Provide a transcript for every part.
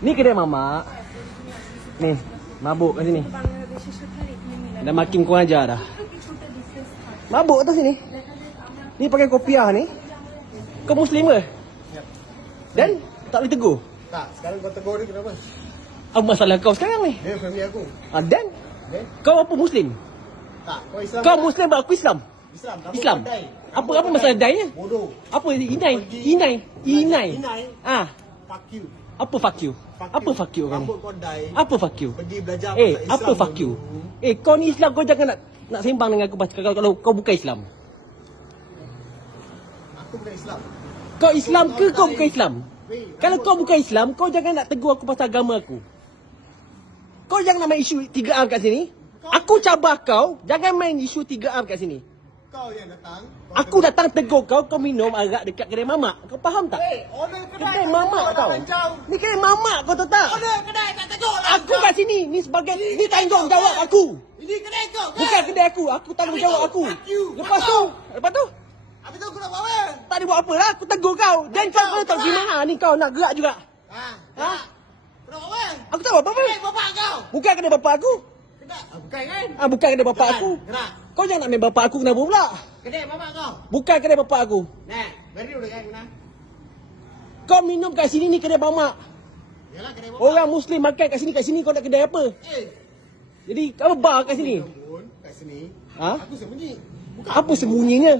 Ni kedai mamak. Ni, mabuk kat sini. Dah makin kurang ajar dah. Mabuk atas sini. Ni pakai kopiah ni. Kau Muslim ke? Dan tak boleh tegur? Tak, sekarang kau tegur dia kenapa? Apa masalah kau sekarang ni? Dia family aku. Dan? Kau apa Muslim? Tak, kau Islam. Kau Muslim atau aku Islam? Islam. Kamu Islam. pandai. Apa masalah dai-nya? Bodoh. Apa inai? Inai. Ah, Fuck you. apa fuck you? Apa fuck you kan? Rambut kau dai. Apa fuck you? Pergi belajar Eh, pasal apa Islam fuck you? dulu. Kau ni Islam, kau jangan nak sembang dengan aku kalau kau bukan Islam. Aku bukan Islam. Kau Islam ke kau bukan Islam? Weh, Kalau kau bukan Islam, kau jangan nak tegur aku pasal agama aku. Kau jangan nak main isu 3R kat sini. Aku cabar kau, jangan main isu 3R kat sini. Kau yang datang. Aku datang tegur kau, kau minum arak dekat kedai mamak. Kau faham tak? Owner Kedai mamak kau. Ni kedai mamak kau tahu tak? Owner kedai tak tegur lah. Aku kat sini, ni sebagai ni tanggungjawab aku. Ini kedai kau kan? Bukan kedai aku, aku tanggungjawab aku. Fuck you. Lepas tu Habis tu aku nak buat apa? tak ada buat apa lah, aku tegur kau. Dan kau tak gimana ni kau nak gerak juga. Ha? Kau nak buat apa? Aku tak buat apa-apa. Kedai bapak kau. Bukan kedai bapak aku. Kedai. Bukan kan? Bukan kedai bapak aku. Gerak. Kau jangan nak main bapak aku kenapa pula? Kedai bapak kau. Bukan kedai bapak aku. Nah, beri dulu kan guna. Kau minum kat sini ni kedai mamak. Yalah kedai bapak. Orang Muslim makan kat sini kau nak kedai apa? Jadi apa bar kat sini? Pun kat sini. Ha? Aku sembunyi. Bukan. Apa sembunyinya?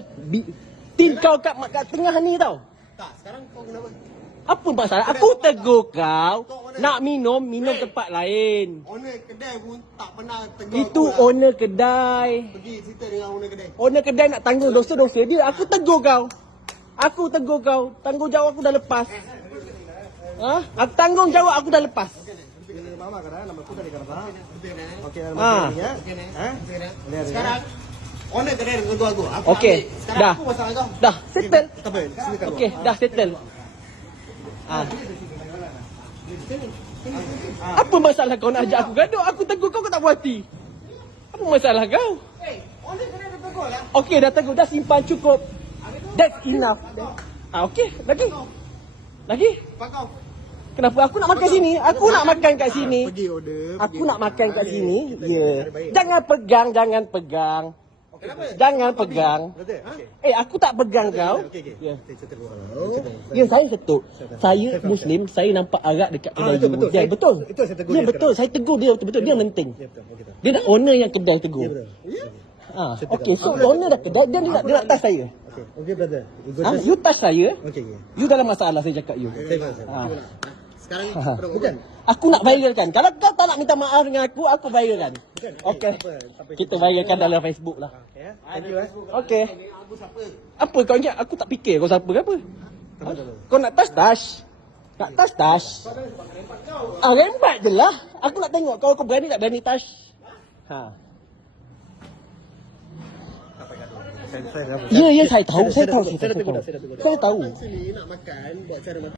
Tim kau kat tengah ni tau. Tak, sekarang kau kenapa? Apa masalah? Aku tegur kau. Nak minum tempat lain. Owner kedai pun tak pernah tegur Itu aku lah. owner kedai. Pergi cerita dengan owner kedai. Owner kedai nak tanggung dosa-dosa dia. Aku tegur kau. Tanggungjawab aku dah lepas. Tanggungjawab aku dah lepas. Kena mama kadang nama aku tadi kata. Okey, Ha. nama dia ya. Sekarang owner kedai dengan tegur aku. Aku Okey, ambil. Sekarang dah. aku masalah kau. Dah, settle. Tak apa, silakan. Okey, dah settle. Apa masalah kau nak ajak aku gaduh? Aku tegur kau tak puas hati. Apa masalah kau? Owner kedai dah tegur lah. Okey, dah tegur, dah simpan cukup. That's enough. Okey, lagi. Pak kau. Kenapa aku nak makan sini? Aku nak makan kat sini. Pergi order. Aku nak makan kat sini. Ya. Jangan pegang. Kenapa? Jangan pegang. Betul? Ha? Aku tak pegang kau. Okey. Ya. Saya settle. Ya, saya ketuk. Saya Muslim, saya nampak arak dekat kedai itu you. betul. Ya, betul. Itu saya tegur Ya, dia betul. Saya tegur dia betul-betul. Dia menting. Ya betul. Okey tak. Dia nak owner yang kedai tegur. Ya betul. Okey, so owner dah kedai, dia nak touch saya. Okey. Okey brother. You touch saya, Okey. you dalam masalah saya cakap you. Saya faham. Sekarang bukan. Aku nak viralkan. Kalau kau tak nak minta maaf dengan aku viralkan. Okey. Kita viralkan dalam Facebook lah. Ya. Thank you. Okey. Aku siapa? Apa kau ingat aku tak fikir kau siapa ke apa? Kau nak touch? Nak touch? Rembat je lah. Aku nak tengok kau berani tak berani touch? Saya Ya, saya tahu. Saya dah tegur dah. Saya tahu. Sini nak makan, buat cara